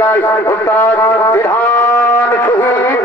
জায়গায় উস্তাদ বিধান শহীদ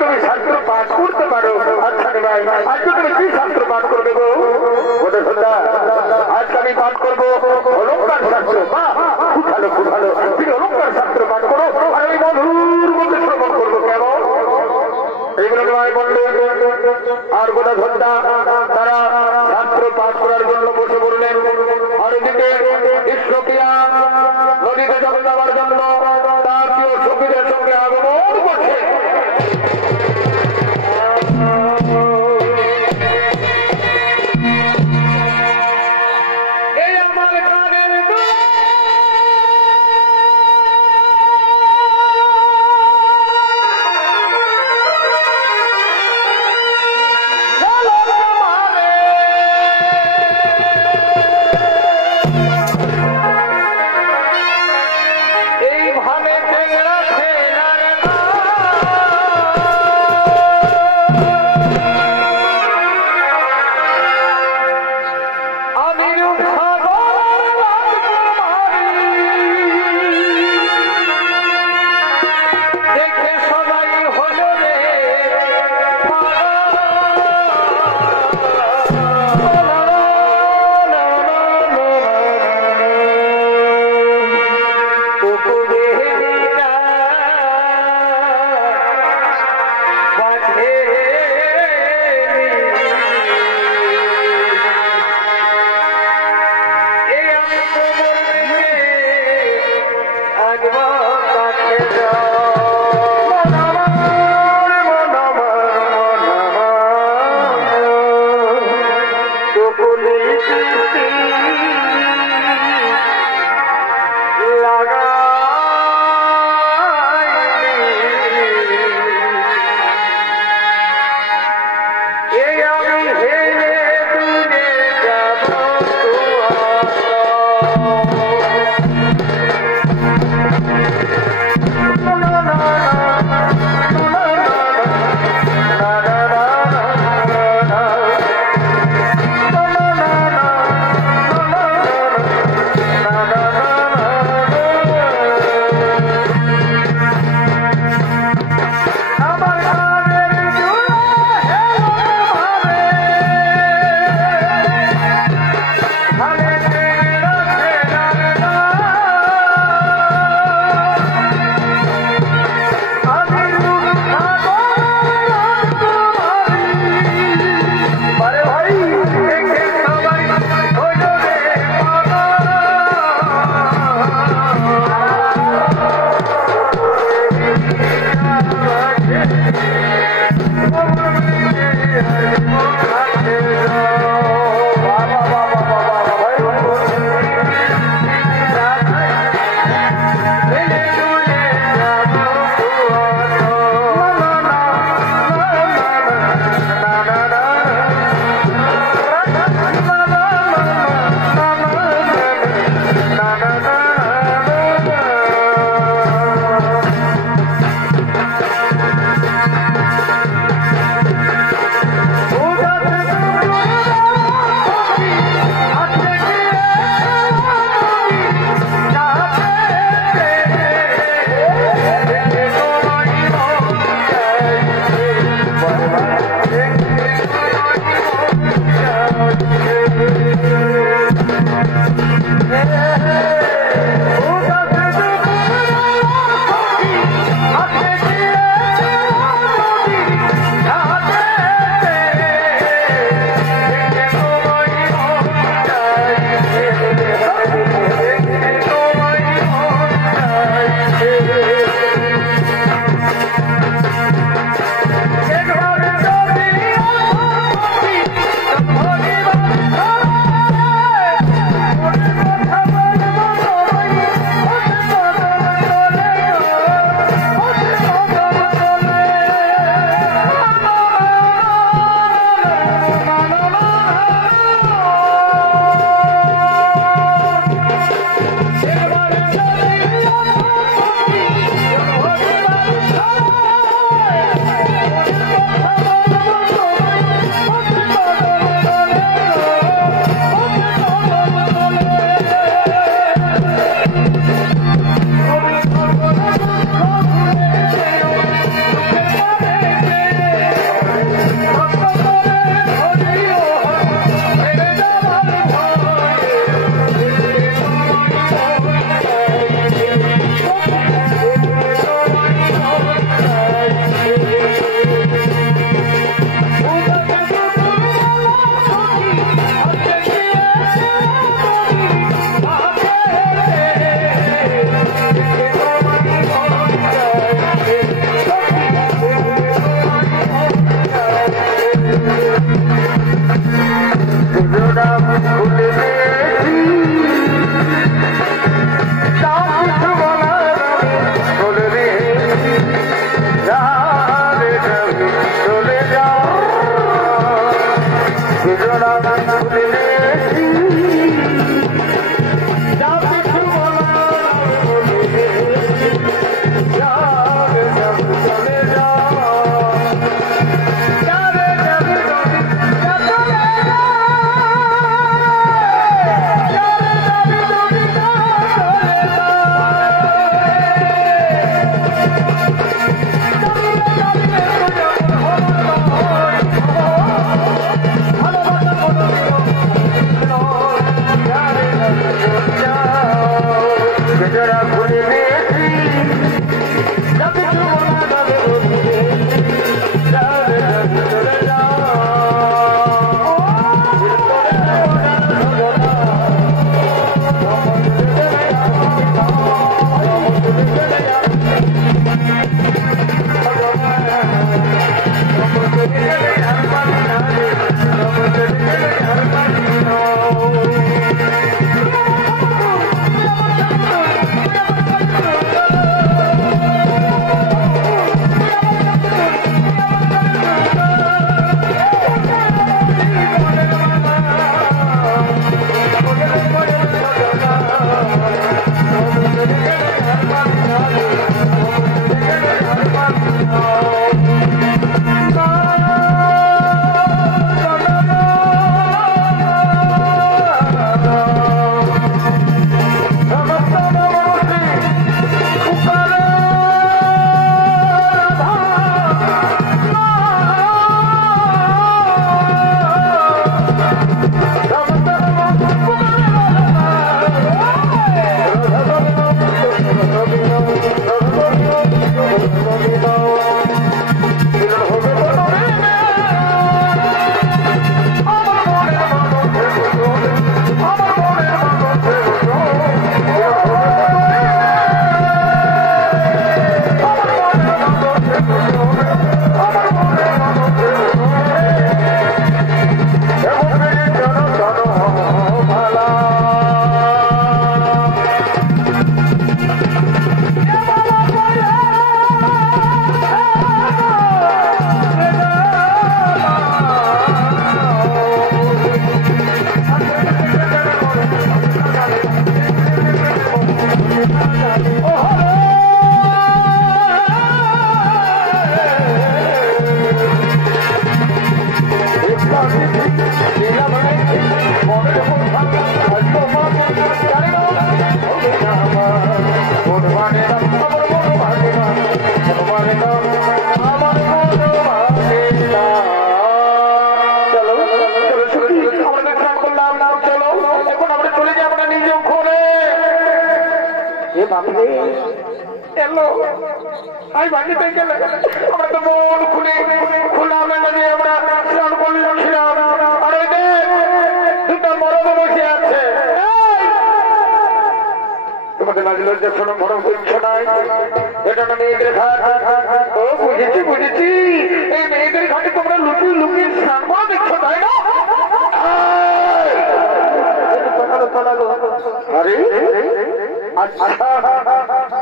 তুমি শাস্ত্র পাঠ করতে পারো। আচ্ছা ভাই, আজকে তুমি কি শাস্ত্র পাঠ করবে গো? ওদের সন্ধ্যা আজকে আমি পাঠ করবো অলঙ্কার শাস্ত্র। খুব ভালো, খুব ভালো। তুমি অলঙ্কার শাস্ত্র পাঠ করো আর আমি মধুর মধ্যে শ্রবণ করবো। কেমন এইগুলো নয় বললো। আর গোটা ঘন্টা তারা শাস্ত্র পাঠ করার জন্য বসে পড়লেন। আর এদিকে কৃষ্ণপ্রিয়া নদীতে জল দেওয়ার জন্য তার প্রিয় সখীদের সঙ্গে আগমন করছে।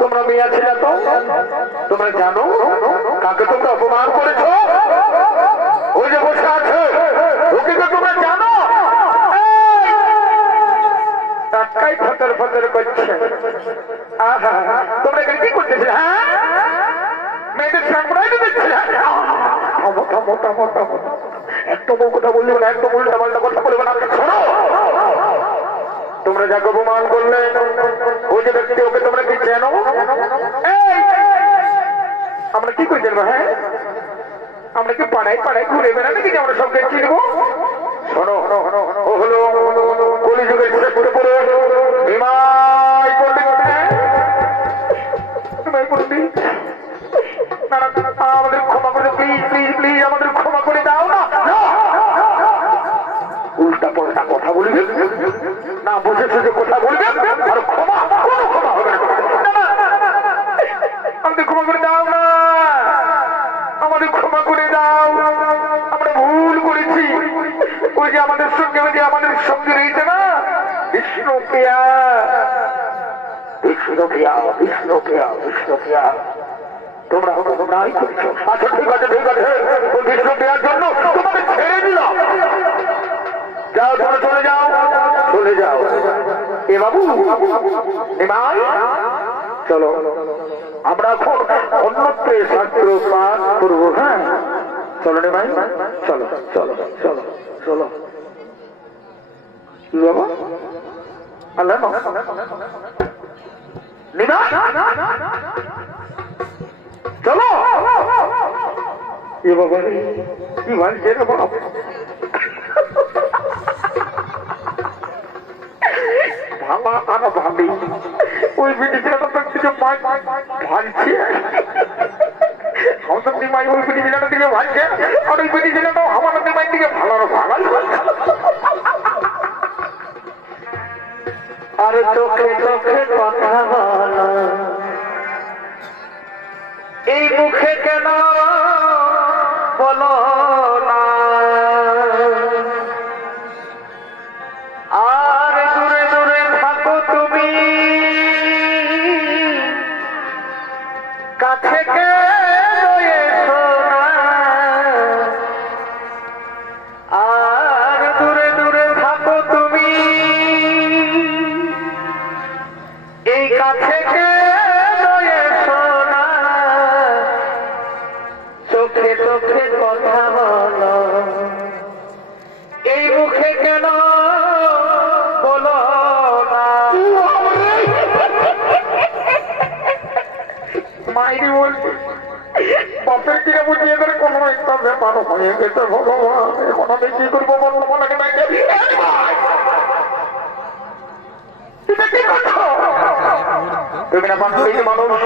তোমরা মেয়ে ছিল তো তোমরা জানো কাকে তোমরা অপমান করেছ? ওই যে বসে আছে ওকে তো তোমরা জানো? টাটকাই ফতর ফতর করছে। আহা তোমরা এখানে কি করতেছিলে? হ্যাঁ মেয়েদের সামনে দিচ্ছে একটু বউ কথা বললে না, একটু উল্টা পাল্টা কথা বলবে না। শোনো তোমরা যাকে অপমান করলে ওই যে ব্যক্তি ওকে তোমরা কি জানো? আমরা কি করে জানবো? হ্যাঁ আমরা কি পাড়ায় পাড়ায় ঘুরে বেড়ালে কি আমরা সবকে চিনব? শোনো ও হলো কলিযুগের শ্রেষ্ঠ পুরুষ নিমাই পণ্ডিত। নিমাই পণ্ডিত আমাদের ক্ষমা করে প্লিজ প্লিজ প্লিজ আমাদের ক্ষমা করে দাও না। উল্টা পাল্টা কথা বলবে না, বসেছে যে কথা বলবে আর ক্ষমা ক্ষমা হবে না। আমাদের ক্ষমা করে দাও না, আমাদের ক্ষমা করে দাও, আমরা ভুল করেছি। ওই যে আমাদের সঙ্গে ওই যে আমাদের সঙ্গে রয়েছে না বিষ্ণুপ্রিয়া বিষ্ণুপ্রিয়া বিষ্ণুপ্রিয়া বিষ্ণুপ্রিয়া তোমরা নাই করছো। আচ্ছা ঠিক আছে ঠিক আছে, বিষ্ণুপ্রিয়ার জন্য তোমাকে ছেড়ে দিলাম। নিমাই চলো আমরা এখন অন্যত্র শাস্ত্র পাঠ করবো। হ্যাঁ চলো নিমাই চলো চলো চলো চলো বাবা আল্লাহ নিমাই চলো এ বাবা কি ভাবছে রে বাবা ভাবা আর ভাবি ওই বিটিটা তো কিছু ভাবছে আমাদের নিমাই ওই বিটি জেলাটা দিকে ভাবছে আর ওই বিটি জেলাটাও আমাদের নিমাই দিকে ভালো ভাগাল আর চোখে চোখে কথা বলো এই মুখে কেন বলো না আর দূরে দূরে থাকো তুমি কাছে কে এসো না আর দূরে দূরে থাকো তুমি এই কাছে কে এসো না চোখে চোখে কথা বলো এই মুখে কেন বলো না মাইরি বলছি বাপের কিনে বুঝিয়ে ধরে কোনো একটা ব্যাপার হয়ে গেছে ভগবান এখন আমি কি করবো বলবো মনে তুমি না মানুষ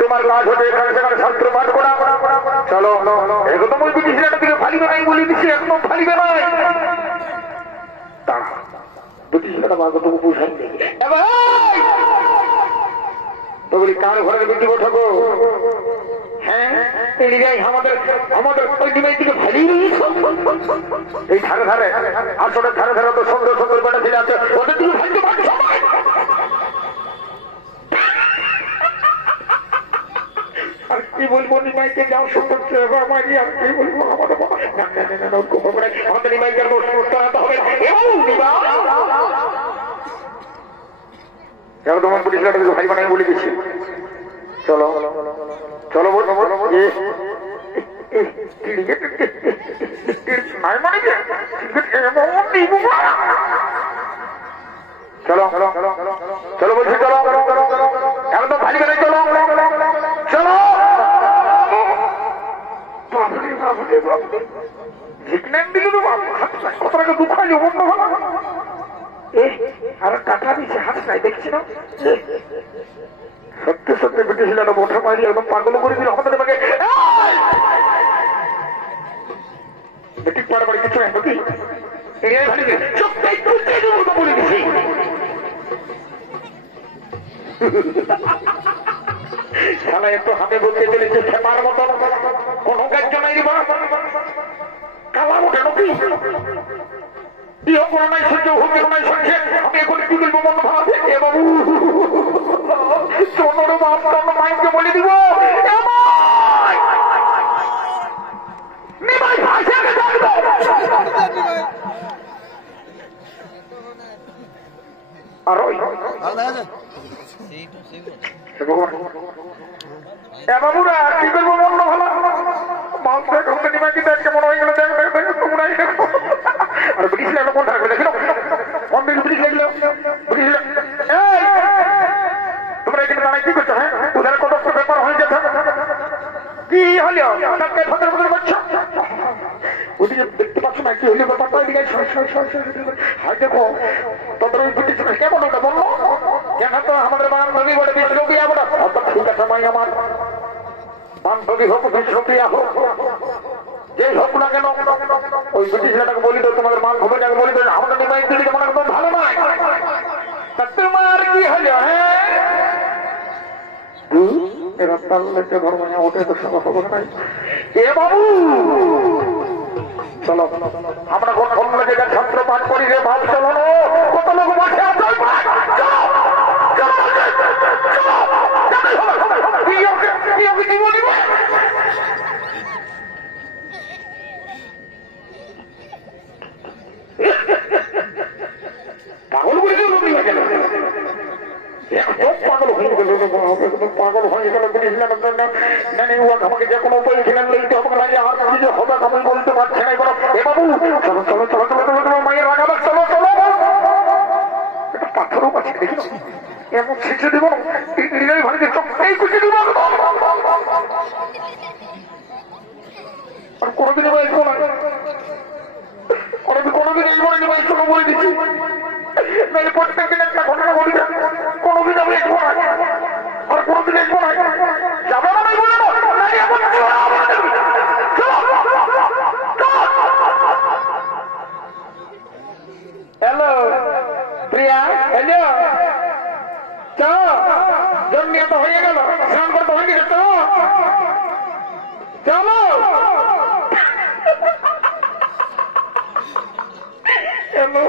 তোমার কাজ হতে এখানে সেখানে শাস্ত্র পাঠ করা চলো একদম ওই বিটিটা থেকে ফালিবে নাই বলে দিচ্ছি একদম ফালিবে নাই বিটিটা বাগটুকু বুঝাই তো বলি কার ঘরের বেটি ওঠো হ্যাঁ আমাদের আমাদের ওই ডিমাই থেকে ফালিয়ে এই ধারে ধারে আসলে ধারে ধারে তো সুন্দর সুন্দর বেটা ছেলে আছে ওদের দিকে ফালতে পারছে আর কি বলবো নিমাইকে যাও সুন্দর আমাকে আর কি বলবো আমাদের আমাদের নিমাইকে হবে তোমার পুলিশ ভাই বানাই বলে দিচ্ছি চলো চলো চলো চলো বলছি চলো একদম ভারী করে চলো চলো কত টাকা দুঃখ হয় অন্য ভালো আর টাকা দিচ্ছে হাত নাই দেখছি না সত্যি সত্যি ব্রিটিশ ছেলেটা মোটা মারি একদম পাগল করে দিল আমাদের আমাকে মেট্রিক পড়া বাড়ি কিছু নাই নাকি বলে দিচ্ছি খেলা একটু হাতে বলতে চলেছে খেপার মতন কোনো কার্য নাই রে কালা ওঠে নাকি কোনো নাই সহ্য হতে নাই সহ্যে আমি এখন কি বলবো মন ভালো এ বাবু সোনর বাপ তোর মাইকে বলে দিব আর বাবুরা কি করবো মন ভালো মাছ নিমাকে দেখ কেমন হয়ে গেল দেখ তোমরা আর ব্রিটিশ লাগলো কোন থাকবে দেখো কোন দিন ব্রিটিশ লাগলো ব্রিটিশ তোমরা এখানে দাঁড়াই কি করছো হ্যাঁ ওদের কত ব্যাপার হয়ে যেত কি হলো ফটো ফটো করছো ওদিকে দেখতে পাচ্ছ না কি হলো ব্যাপারটা এদিকে হাই দেখো তোদের ওই ব্রিটিশ কেমন ওটা বললো কেন তো আমাদের বান্ধবী বলে বিষ্ণুপ্রিয়া আমরা ঠিক আছে মাই আমার বান্ধবী হোক বিষ্ণুপ্রিয়া হোক যেই হোক না কেন ওই ব্রিটিশটাকে বলি তো তোমাদের মান হবে না বলি তো আমাদের নিমাই দিদি তোমার একদম ভালো নয় তা তোমার কি হলো হ্যাঁ এরা তাহলে ধর্ম ওঠে তো সব খবর নাই এ বাবু চলো আমরা কোন অন্য জায়গায় ছাত্র পাঠ করি রে ভাব চলো কত লোক বসে আছে কি বলিব পাগল করে দিল পাগল হয়ে গেল বুঝলেন মানে ও আমাকে যে কোনো উপায় ছিলেন লইতে হবে না, আর কিছু হবে আমি বলতে পারছি না। এ বাবু চলো চলো চলো চলো চলো মায়ের রাখাবার চলো চলো। একটা পাথরও আছে দেখি এমন শিখে দেবো ভালো এই কুচি দেবো আর কোনোদিন বলবো না, কোনোদিন এই বলে নেবো এই বলে দিচ্ছি প্রত্যেক দিন একটা ঘটনা বলি কোনোদিন আমি একবো না আর কোনোদিন একবো না যাবো না আমি বলে হ্যালো প্রিয়া হ্যালো জন্মিয়া তো হয়ে গেল স্নান করতে হয়নি তো চলো হ্যালো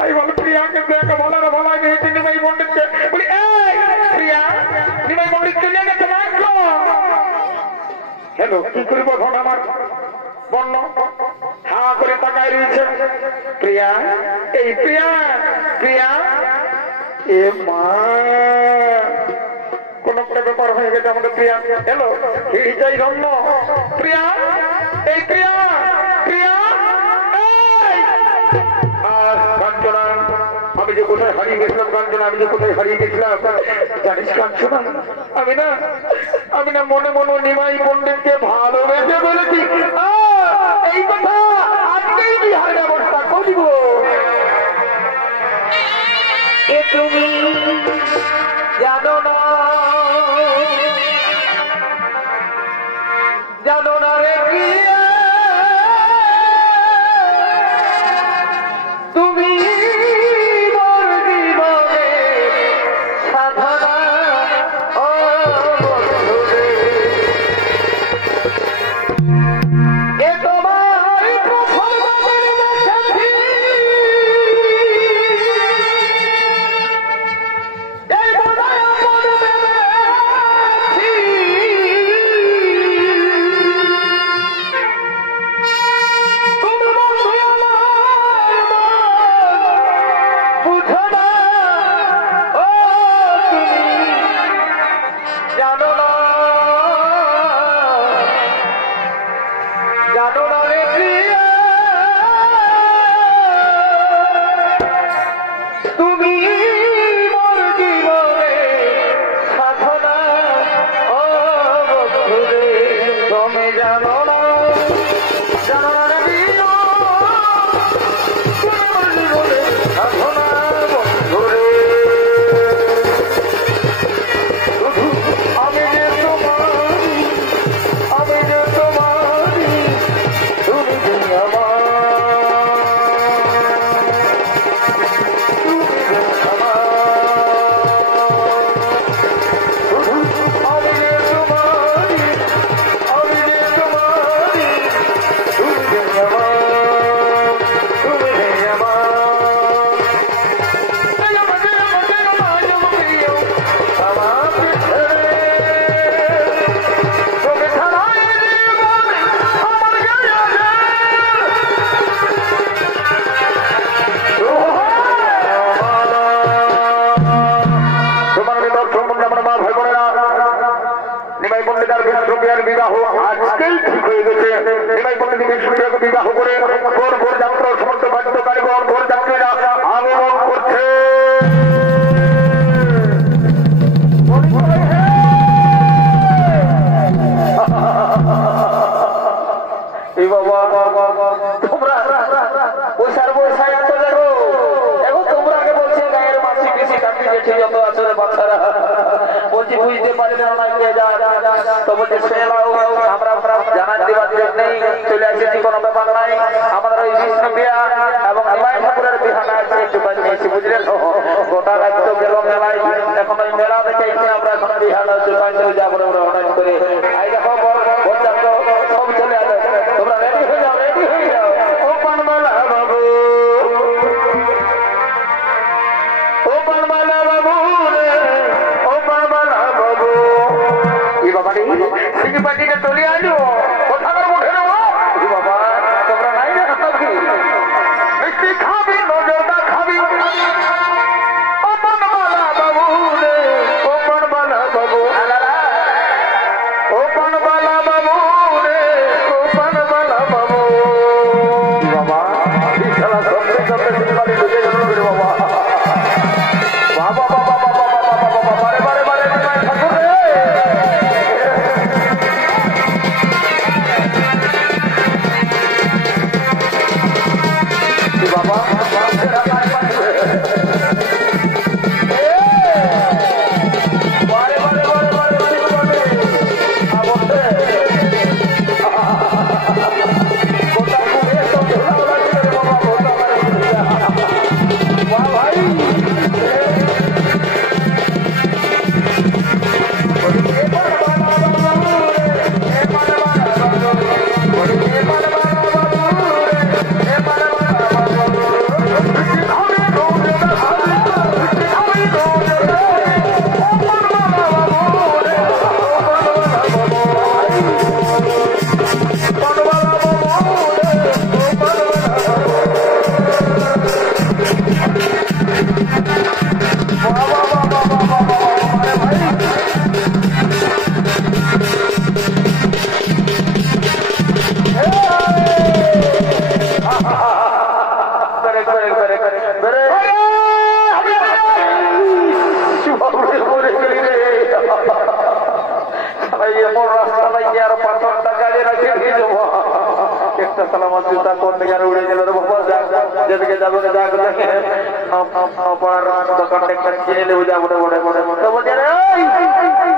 আমি বল প্রিয়াকে দেখো ভালো না ভালো হয়েছে নিমাই পণ্ডিতকে বলি প্রিয়া নিমাই পণ্ডিত চলে গেছে মাত্র হ্যালো কি করবো এখন আমার বন্য হা করে তাকায় রয়েছে প্রিয়া এই প্রিয়া প্রিয়া এ মা কোন একটা ব্যাপার হয়ে গেছে আমাদের প্রিয়া হ্যালো হিড়ি চাই রন্য প্রিয়া এই প্রিয়া প্রিয়া আর কাঞ্চনা আমি যে কোথায় হারিয়ে গেছিলাম কাঞ্চনা আমি যে কোথায় হারিয়ে গেছিলাম জানিস কাঞ্চনা আমি না মনে মনে নিমাই পণ্ডিতকে ভালোবেসে বলেছি এই কথা আজকেই বিহারের অবস্থা করিব এ তুমি জানো না জানো না রে প্রিয়া তুমি মোর জীবনে সাধনা ও বন্ধুরে এ তোমার প্রথম সাথী এই বোধহয় মন বেঁধেছি তুমি বন্ধু আমার বুঝো না ও তুমি জানো না জানো না রে প্রিয়া তুমি মোর জীবনে সাধনা ও বন্ধুরে তুমি জানো না জানো না রে প্রিয়া তুমি মোর জীবনে সাধনা বন্ধুরে শুধু আমি যে তোমারি তুমি যে আমার তুমি যে আমার শুধু আমি যে তোমারি তুমি যে আমার তুমি যে আমার নিমাই পণ্ডিতার বিষ্ণুপ্রিয়ার বিবাহ আজকেই ঠিক হয়ে গেছে। নিমাই পণ্ডিত বিষ্ণুপ্রিয়াকে বিবাহ করে ভোর ভোর যাত্রা সমস্ত বাদ্য কারিগর ভোর যাত্রীরা আগমন করছে। এই বাবা তোমরা বৈশার বৈশাখ এত দেখো এখন তোমরা আগে বলছে গায়ের মাসি পিসি কাটি গেছে যত আছে বাচ্চারা বলছি বুঝতে পারলে না কে যা তো বলছে সে আমরা জানার দেওয়ার নেই চলে আসেছি কোনো ব্যাপার নাই আমাদের ওই বিষ্ণুপ্রিয়া এবং নিমাই ঠাকুরের বিহানা আছে একটু নিয়েছি বুঝলেন গোটা রাজ্য গেল মেলায় এখন ওই মেলা দেখে আমরা এখন বিহানা চুপাই যাবো হঠাৎ করে আই দেখো ভোট যাত্রা সব চলে আসে তোমরা রেডি হয়ে যাও ও পানবালা বাবু ও পানবালা বাবু রে ও পানবালা বাবু এই বাবা রে সিটি পার্টিটা চলে আসো কত একটা সালামত জুতা কোন দিকে উড়ে গেল রে বাবা যেদিকে যাবো দেখে পড়ার দোকানটা একটা কিনে নেবো যাবো বড়ে বড়ে তো বলছে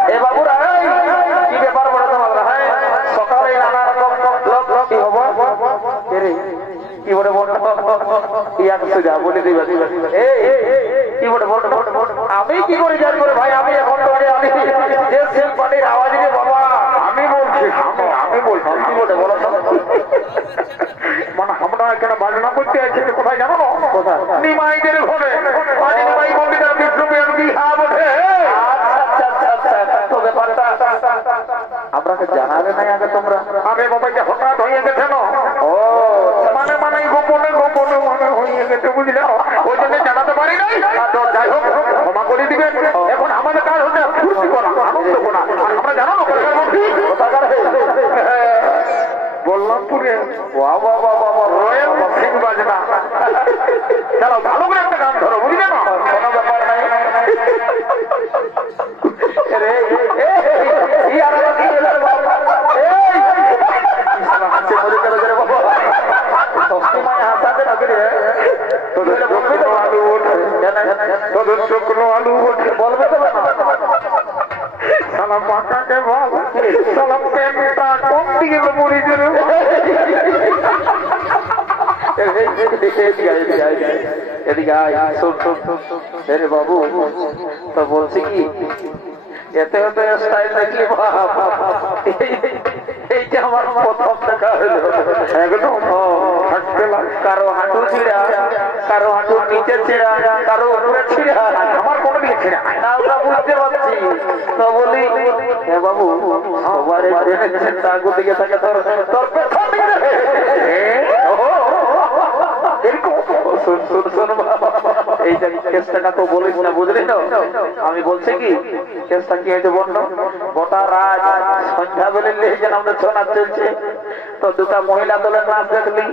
এ বাবুরা কি ব্যাপার বলে তোমার হ্যাঁ সকালে নানা রকম লোক কি হবো কি বলে বলতো বলে দিবা কি বলে আমি কি করে জানবো ভাই আমি এখন আমি যে সেল পার্টির আওয়াজ রে বাবা আমি বলছি কি বলে বলো মানে আমরা এখানে বাজনা করতে আছি কোথায় জানো কোথায় নিমাইদের ঘরে নিমাই মন্দিরের বিষ্ণুমের বিহা বটে আপনাকে জানাবে নাই আগে তোমরা আরে বাবাকে হঠাৎ হয়ে গেছে না ও মানে মানে গোপনে গোপনে মানে হয়ে গেছে বুঝলে ওই জন্য জানাতে পারি নাই যাই হোক ক্ষমা করে দিবেন এখন আমাদের কাজ হচ্ছে ফুর্তি করা আনন্দ করা আর আমরা জানো বল্লভপুরে রয়্যাল সিং বাজনা চলো ভালো করে একটা গান ধরো বুঝলে না কোনো ব্যাপার নাই আলু বলবে সালাম পাকাকে বল সালাম প্যান্টটা কোন দিকে মরি এদিকে বাবু তো বলছি কি এতে হতে স্টাইল দেখলি এইটা আমার প্রথম দেখা হলো একদম কারো হাঁটু ছিঁড়া কারো হাঁটুর নিচে ছিঁড়া কারো উপরে ছিঁড়া আমার কোনো দিকে ছিঁড়া না ওটা বুঝতে পারছি তো বলি হ্যাঁ বাবু সবার আগুন দিকে থাকে তোর তোর পেছন দিকে এই কেসটা তো বলিস না বুঝলি তো আমি বলছি কি কেসটা কি হয়েছে বলল গোটা রাত সন্ধ্যা বেলে যেন আমাদের ছৌ চলছে তো দুটা মহিলা দলের নাচ দেখলি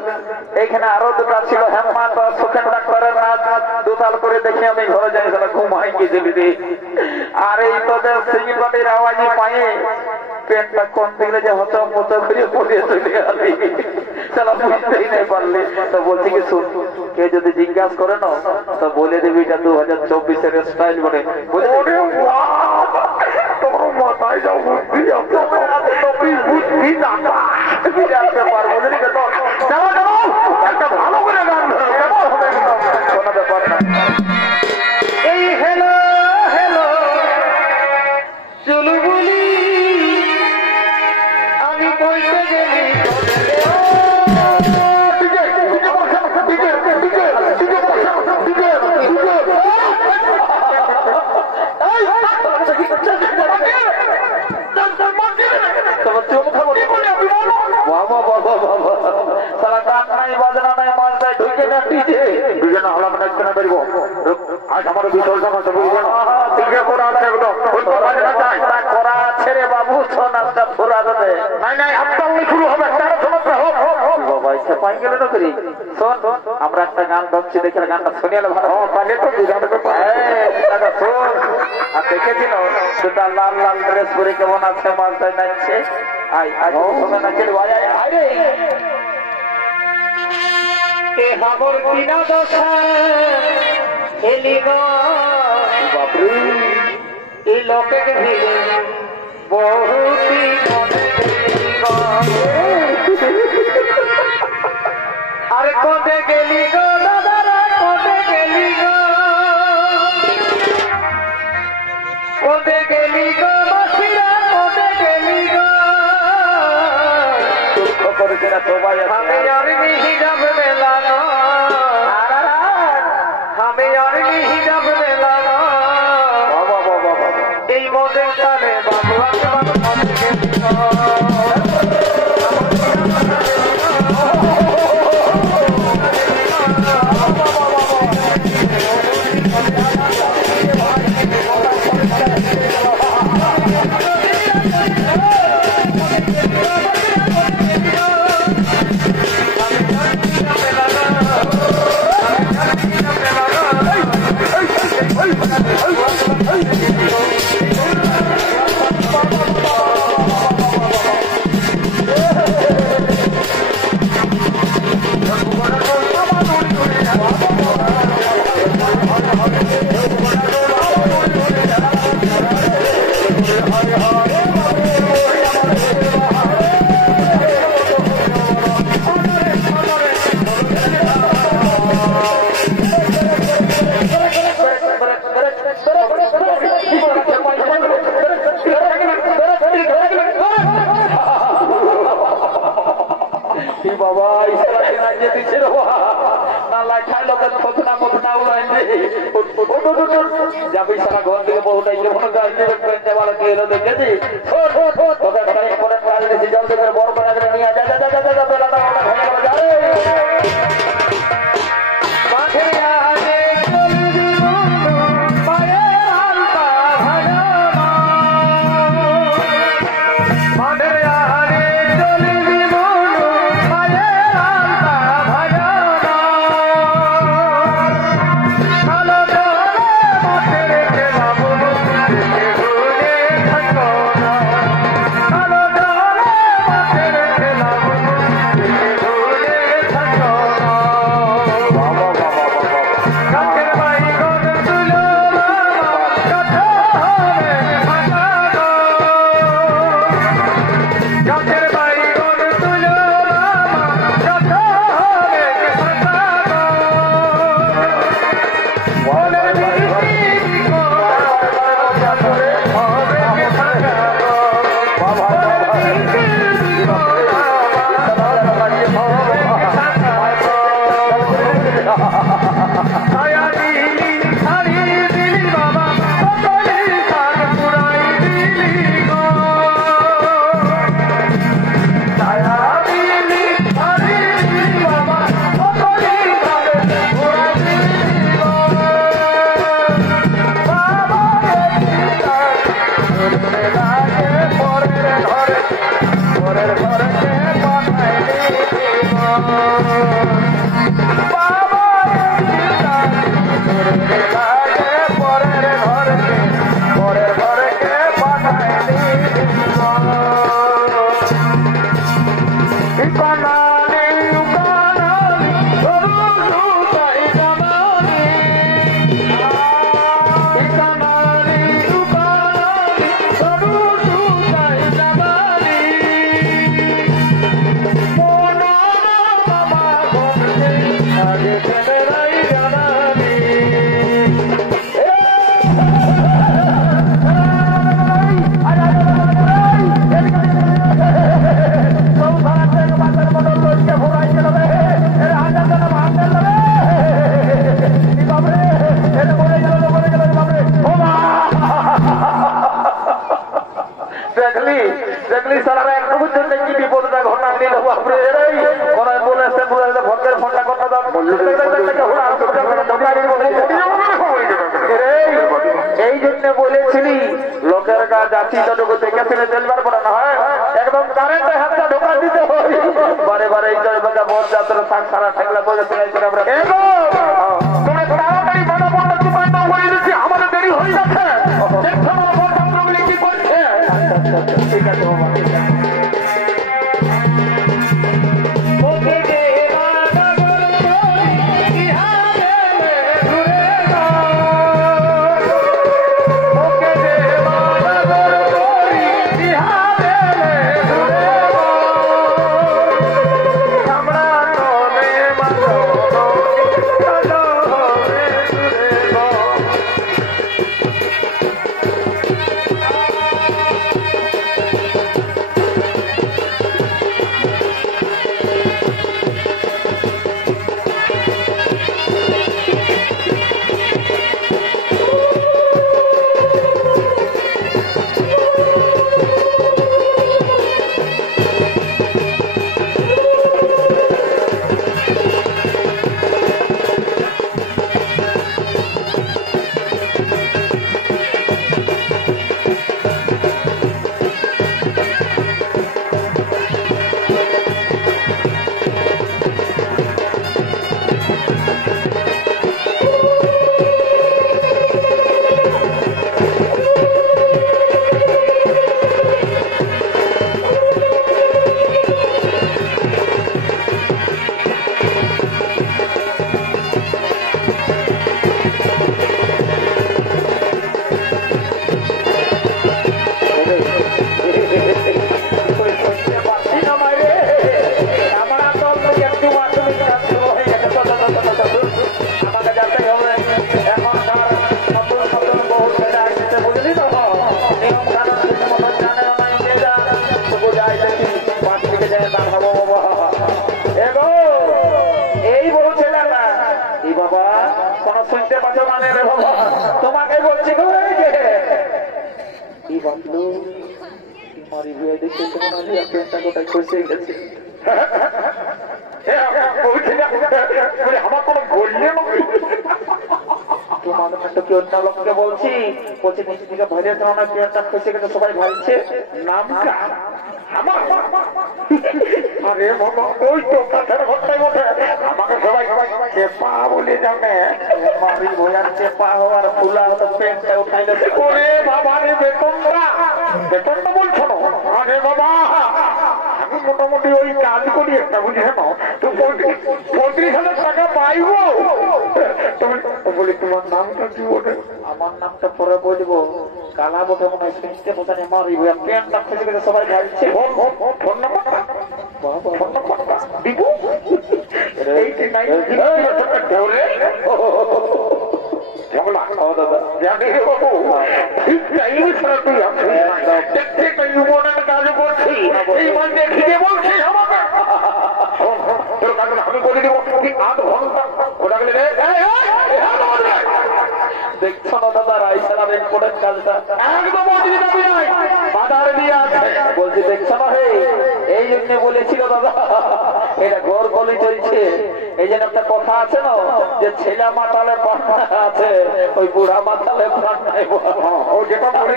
এইখানে আরো দুটা ছিল হেমা সুখেন ডাক্তারের নাচ দুতাল করে দেখে আমি ঘরে যাই ঘুম হয় গেছিলি রে আর এই তোদের সিঙ্গিপাটির আওয়াজই পায়ে পেটটা কোন দিকে যে হত মত করে পড়ে চলে গেলি চলো বুঝতেই নাই পারলি তো বলছি কি শুন কে যদি জিজ্ঞাসা করে না তো বলে দেবি এটা 2024-এর স্টাইল বলে তোমার মাথায় যাও বুদ্ধি বুদ্ধি না ব্যাপার বুঝলি তো চলো চলো একটা ভালো করে গান ধরো কোনো ব্যাপার না এই হেলো হেলো চলু বলি আমি বলতে গেলি আমার বিসর্জন আছে বুঝলেন করা আছে ছেড়ে বাবু নাচটা ফোরা দেবে নাই নাই আপনার শুরু হবে বাবা ইচ্ছা পাই গেলে তো করি শোন আমরা একটা গান ভাবছি দেখে গানটা শুনে এলে ভালো তাহলে তো শোন আর দেখেছিল দুটা লাল লাল ড্রেস পরে কেমন আছে মালটায় নাচছে আই আজ নাচছে এ হাবর কিনা দশা এলি বাপরে এই লোকের ভিড়ে বহুতি আরে কোটে গেলি গো দাদারা কোটে গেলি গো কোটে গেলি গো মাসিরা কোটে গেলি গো দুঃখ করেছে না সবাই আমি আর হিজাব মেলানো আমি আর হিজাব মেলানো এই মদের কানে বাবু বাবা ইসরায়েল রাজ্যে দিছে রে বাবা না লাইঠাই লোকের ফতনা মতনা উড়াই দে যাবি সারা ঘর থেকে বহুটাই যে মনে করে প্রেম দেওয়ার কে এলো দেখেছি তোকে ঘরে পরে প্রায় দিয়েছি জল থেকে বড় করে নিয়ে যা যা যা যা যা বেলাটা হয়ে গেল যা রে মাঠে আগে চলি পায়ে হালকা ভালো মাঠে আগে চলি এই জন্য বলেছিলি লোকের কাজ আছি যতটুকু দেখেছিলে তেলবার পরে না হয় একদম কারেন্টের হাতটা ঢোকা দিতে হয় বারে বারে এই জয়বাগা মন যাত্রা থাক সারা ঠেকলা করে ফেলাইছিল আমরা তোমরা তাড়াতাড়ি বড় বড় তোমার নাম বলে দিচ্ছি আমাদের দেরি হয়ে যাচ্ছে দেখো বড় কি করছে ঠিক আছে বাবা ঠিক আছে Hello. বাবা কোন শুনতে পাচ্ছ মানে রে বাবা তোমাকে বলছি গো এই যে কি বন্ধু মারি হয়ে দেখে তোমার পেনটা কোথায় খসে গেছে আমার কোনো গড়িয়ে তোমার তো কি অন্য লোককে বলছি বলছি নিচে থেকে ভরে তোমার পেনটা খসে গেছে সবাই ভাবছে নাম আমার আরে বাবা ওই তো কাছের ঘরটাই বটে আমাকে সবাই চেপা বলে জানে মারি ভয়ার চেপা হওয়ার ফুলা হতো পেনটা উঠাইলে ওরে বাবা রে বেতনটা বলছো না আরে বাবা আমি মোটামুটি ওই কাজ করি একটা বুঝে না তো 35,000 টাকা পাইবো বলি তোমার নামটা কি ওঠে আমার নামটা পরে বলবো কালা বোধে মনে হয় শুনতে বোঝানি মারি ভয়ার পেনটা খসে গেছে সবাই ভাবছে ফোন নাম্বারটা ফোন নাম্বারটা দিব আমি বলে দেবো আধ ঘন্টা ওটা গেলে দেখছো না দাদা রাইসালার ইম্পোর্টেন্ট কাজটা একদম বাজারে দিয়ে আছে বলছি দেখছো না হে এই জন্য বলেছিল দাদা এটা ঘর গলি চলছে এই জন্য একটা কথা আছে না যে ছেলে মাতালে প্রাণ আছে ওই বুড়া মাতালে প্রাণ নাই ও যেটা বলে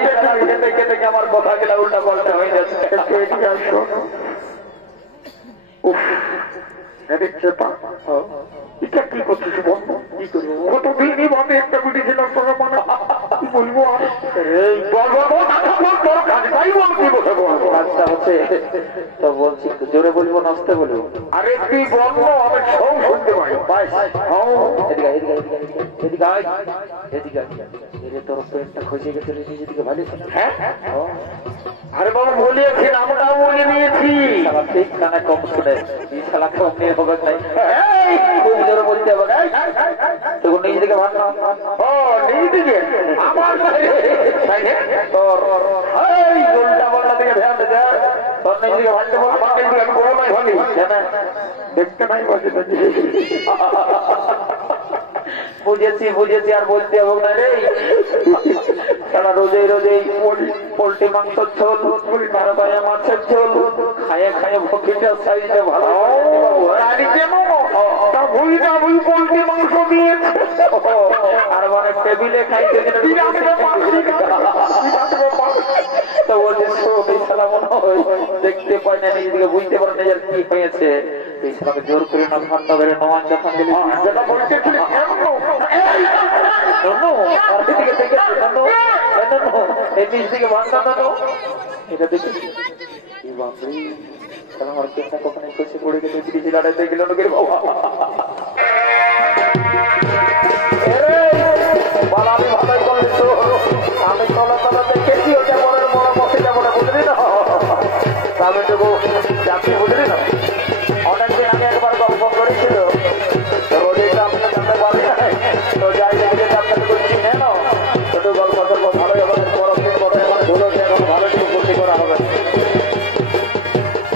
দেখে দেখে আমার কথা গুলা উল্টা পাল্টা হয়ে যাচ্ছে এটা কি করছিস কতদিনই বন্ধে একটা গুটি ছিলাম তোর মানে কি বলবো কাজটাই বলছি বসে বলবো কাজটা হচ্ছে তো বলছি জোরে বলবো নাচতে বলবো আরে তুই বলবো আমি সব শুনতে পাই এদিকে এদিকে এদিকে এদিকে এদিকে এদিকে তোর পেটটা খসে গেছে নিজেদিকে ভালো হ্যাঁ আরে বাবা বলিয়েছি নামটাও বলে নিয়েছি ঠিক কানে কম শুনে এই শালা কম নিয়ে হবে তাই খুব জোরে বলতে হবে তখন নিজেদিকে ভাবনা ও নিজেদিকে আমার তোর এই উল্টা পাল্টা দিকে ধ্যান দে তোর নিজেদিকে ভাবতে বল আমার কিন্তু আমি বড় নাই ভাবি দেখতে নাই বসে বুঝেছি আর বলতে হবে না রে তারা রোজেই পোল্ট্রি মাংস ঝোল কারো গায়ে মাছের ঝোল খায়ে খায়ে ভকিটা সাইজে ভালো পোল্ট্রি মাংস দিয়েছে আর মানে টেবিলে খাইতে তো বলছে দেখতে পাই না নিজেকে বুঝতে পারে নিজের কি হয়েছে জোর করে না ঠান্ডা বেড়ে নমান যখন দিলি যেটা বলতেছিলি এটা দেখেছি আমার পেশা কখনো খসে পড়ে গেছে দিদি লড়াই দেখল আমি ভালোই বলছো আমি তলা দেখেছি ওটা বড় বড় মশিটা বড় বুঝলি না আমি দেবো চাকরি বুঝলি না অনেকদিন আগে একবার গল্প করেছিল রোজেই তো আপনার জানতে পারি না তো যাই দেখে আপনাকে বলছি কেন ছোট গল্প ভালোই হবে বড় দিন বড় এবার ধুলো এখন ভালো কিছু ভর্তি করা হবে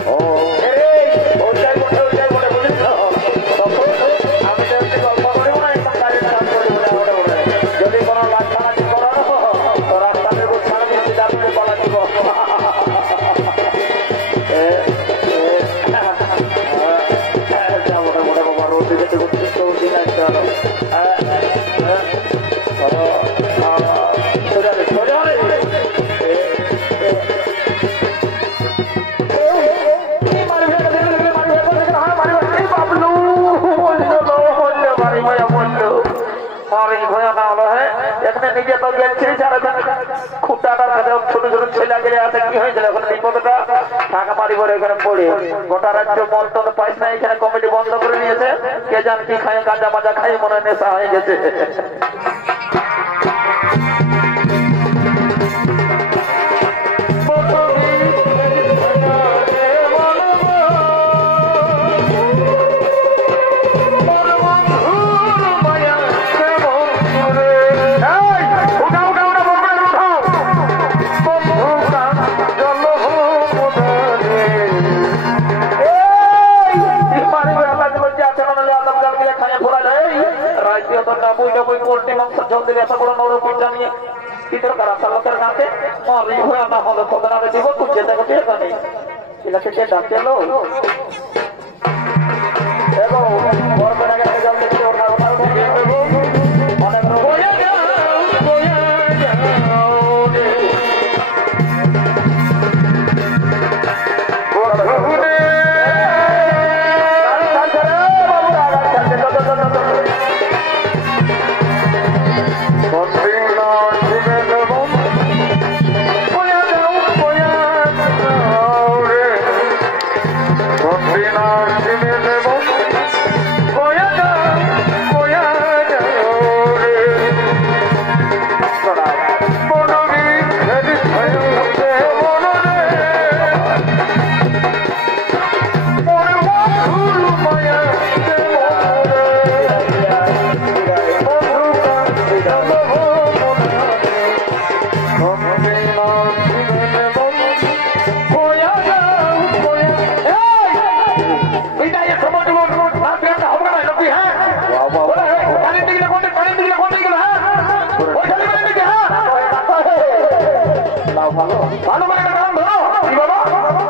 ও ওইটাই বটে বুঝলি তো তখন আমি তো একটু গল্প করিব না একদম গাড়িটা কাজ করিব না যদি কোনো লাখ খানাটি করানো তো রাস্তাতে ছাড়া দিচ্ছি তারপরে পালা দিব নিজে তো গেছি খুঁটাটার কাছে ছোট ছোট ছেলে গেলে আছে কি হয়েছিল এখন বিপদটা ঢাকা মারি করে এখানে পড়ে গোটা রাজ্য মন্ত্রণ পাইস না এখানে কমিটি বন্ধ করে নিয়েছে কে জান কি খায় গাঁজা মাজা খাই মনে হয় নেশা হয়ে গেছে রাইতে তো ডাবুই ডাবুই পোল্ট্রি মাংস জল দিয়ে এত বড় নরপিট জানিয়ে কি দরকার আসার লোকের গাঁতে মরি হয়ে না হলে খোদনারে দিব তুই যেতে গেছে এখানে এলাকে কে ডাকতে এলো এবং বড় করে গেছে জল দেখতে ওঠার অনেক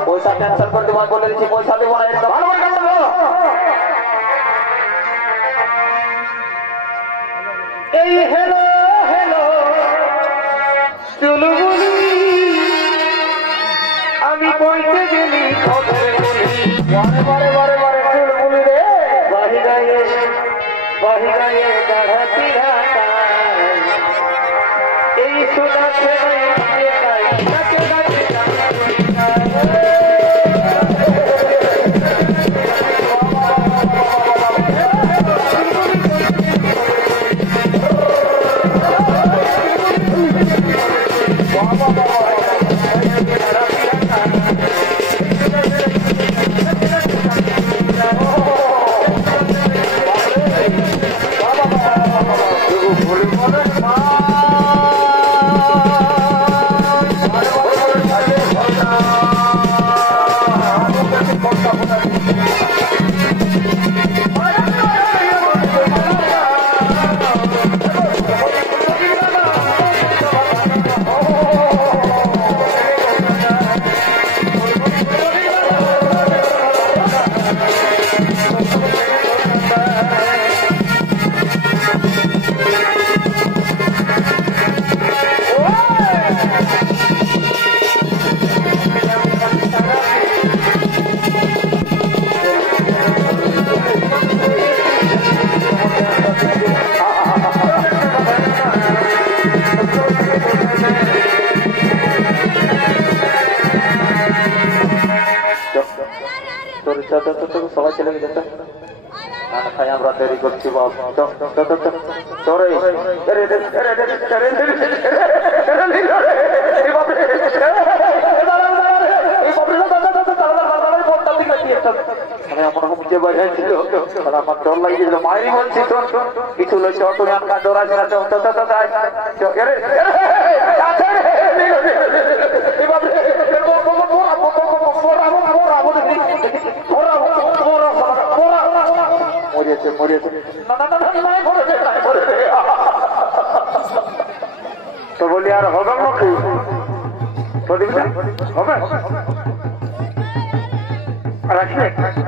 পয়সা ক্যান্সেল করে দেবো বলে দিচ্ছি পয়সা দেবো না একটা ভালো করে এই হেলো হেলো চুলবুলি আমি কইতে গেলি বারে বারে বারে বারে চুলবুলি রে বাহি গায়ে দাঁড়াতি এই সোনা ছেড়ে সবাই চলে গেছে খাই আমরা দেরি করছি আমার চল লাগিয়েছিল মায়েরই বলছি তো কিছু লইছে অটো কাজর আছে না তো বলি আর হবে নাকি হবে রাখি